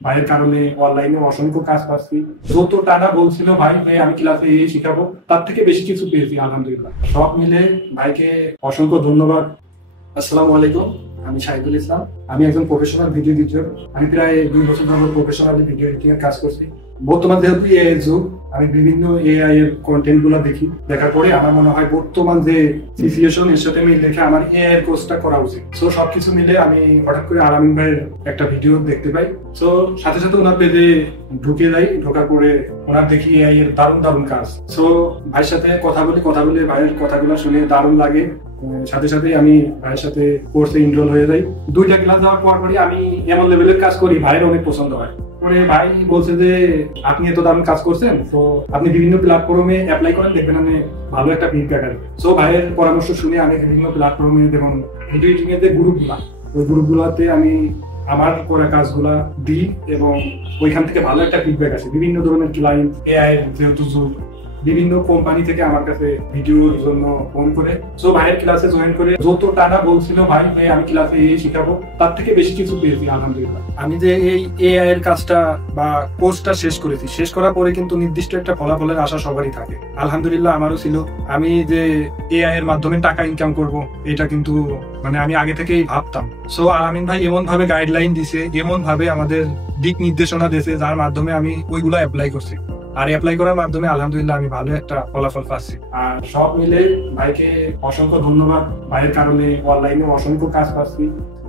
ভাইয়ের কারণে অনলাইনে অসংখ্য কাজ পাচ্ছি। যত টাকা বলছিল ভাই আমি ক্লাসে এই শিখাবো, তার থেকে বেশি কিছু পেয়েছি আলহামদুলিল্লাহ। সব মিলে ভাইকে অসংখ্য ধন্যবাদ। আসসালামু আলাইকুম, আমি শাহিদুল ইসলাম। আমি একজন প্রফেশনাল ভিডিও এডিটর। আমি প্রায় 2 বছর ধরে প্রফেশনালি ভিডিও এডিটিং এর কাজ করছি। বর্তমান যেহেতু এআই এর যুগ, আমি বিভিন্ন এআই এর কন্টেন্ট গুলা দেখি। দেখার পরে আমার মনে হয় বর্তমান যে সিচুয়েশন এর সাথে মিল রেখে আমার এআই এর কোর্সটা করা উচিত। সো সবকিছু মিলে আমি হঠাৎ করে আলামিন ভাইয়ের একটা ভিডিও দেখতে পাই। সো সাথে সাথে ওনার পেজে ঢুকে যাই। ঢোকার পরে ওনার দেখি এআই এর দারুণ দারুণ কাজ। সো ভাইয়ের সাথে কথা বলে ভাইয়ের কথাগুলো শুনে দারুণ লাগে। সাথে সাথে আমি ভাইয়ের সাথে কোর্সে ইনরোল হয়ে যাই। 2টা ক্লাস যাওয়ার পরই আমি এমন লেভেলের কাজ করি, ভাইয়ের অনেক পছন্দ হয়। পরে ভাই বলছে যে আপনি এত দারুণ কাজ করছেন, তো আপনি বিভিন্ন প্ল্যাটফর্মে অ্যাপ্লাই করেন, দেখবেন আমি ভালো একটা ফিডব্যাক আসবে। সো ভাইয়ের পরামর্শ শুনে আমি বিভিন্ন প্ল্যাটফর্মে, যেমন ভিডিও এডিটিং এর যে গ্রুপগুলা, ওই গ্রুপগুলোতে আমি আমার করা কাজগুলা দিই এবং ওইখান থেকে ভালো একটা ফিডব্যাক আসে। বিভিন্ন ধরনের ক্লায়েন্ট, এআই যেহেতু যুগ, বিভিন্ন কোম্পানি থেকে আমার কাছে ভিডিওর জন্য ফোন করে। সো ভাইয়ের ক্লাসে জয়েন করে যত টাকা বলছিল ভাই আমি ক্লাসে এই শিখাবো, তার থেকে বেশি কিছু পেয়েছি আলহামদুলিল্লাহ। আমি যে এই এআই এর কাজটা বা কোর্সটা শেষ করেছি, শেষ করার পরে কিন্তু নির্দিষ্ট একটা ফলাফলের আশা সবারই থাকে। আলহামদুলিল্লাহ আমারও ছিল। আমি যে এআই এর মাধ্যমে টাকা ইনকাম করব, এটা কিন্তু আমি আগে থেকেই ভাবতাম। সো আলামিন ভাই এমন ভাবে গাইডলাইন দিছে, এমন ভাবে আমাদের দিক নির্দেশনা দিয়েছে, যার মাধ্যমে আমি ওইগুলো অ্যাপ্লাই করছি। আর অ্যাপ্লাই করার মাধ্যমে আলহামদুলিল্লাহ আমি ভালো একটা ফলাফল পাচ্ছি। আর সব মিলে ভাইকে অসংখ্য ধন্যবাদ। ভাইয়ের কারণে অনলাইনে অসংখ্য কাজ পাচ্ছি।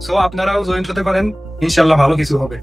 সো আপনারাও জয়েন হতে পারেন, ইনশাল্লাহ ভালো কিছু হবে।